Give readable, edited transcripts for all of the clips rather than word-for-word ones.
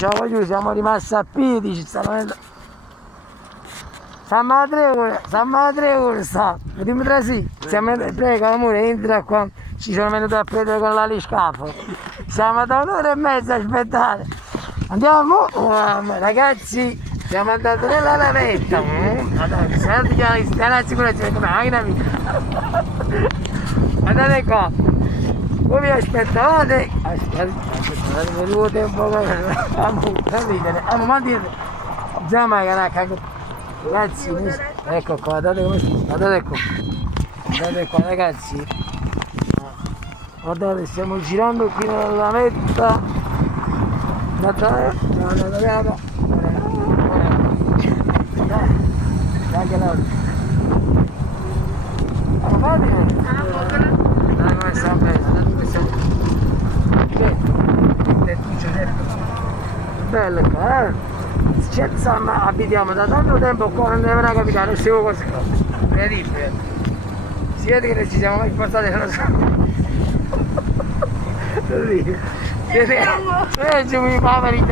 ciao voglio, siamo rimasti a piedi, ci stanno venendo. San Matteo sta, Dimitra sì, siamo, prego amore, entra qua, ci sono venuti a prendere con l'aliscafo. Siamo da un'ora e mezza a aspettare. Andiamo, ragazzi, siamo andati nella navetta. Madonna, senti l'assicurazione come macchina mia. Guardate qua. Voi vi aspettavate? Aspettate, vedete un po' capite? Ma dite, già ragazzi, ecco qua, guardate come guardate qua. Guardate qua ragazzi. Guardate, stiamo girando qui nella navetta. Guardate, dai, come sta bene, bello qua, abitiamo da tanto tempo qua, non deve capitare, non stiamo così qua, incredibile, si vede che non ci siamo mai spostati, non lo so, siamo i poveri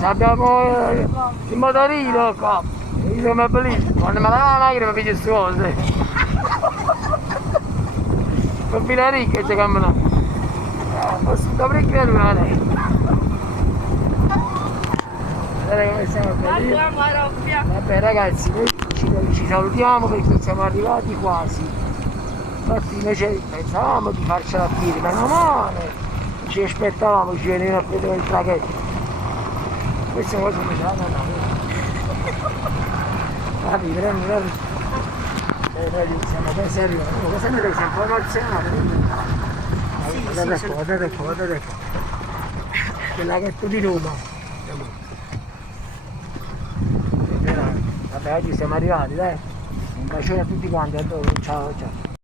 abbiamo il motorino qua, io sono bellissimo, quando me la macchina mi piace su cose, per fine ricca c'è camminato, posso dovrei creare lei. Guardate come siamo belli. Vabbè ragazzi, noi ci salutiamo perché siamo arrivati quasi. Infatti invece pensavamo di farcela a piedi, ma non male. Ci aspettavamo, ci venivano a prendere il traghetto. Queste cose mi fanno Vabbè, prendi. Siamo quasi arrivati. Cosa ne siamo un po' emozionati? Guardate qua. Il laghetto di Roma. Vabbè, oggi siamo arrivati, dai. Un bacione a tutti quanti, ciao.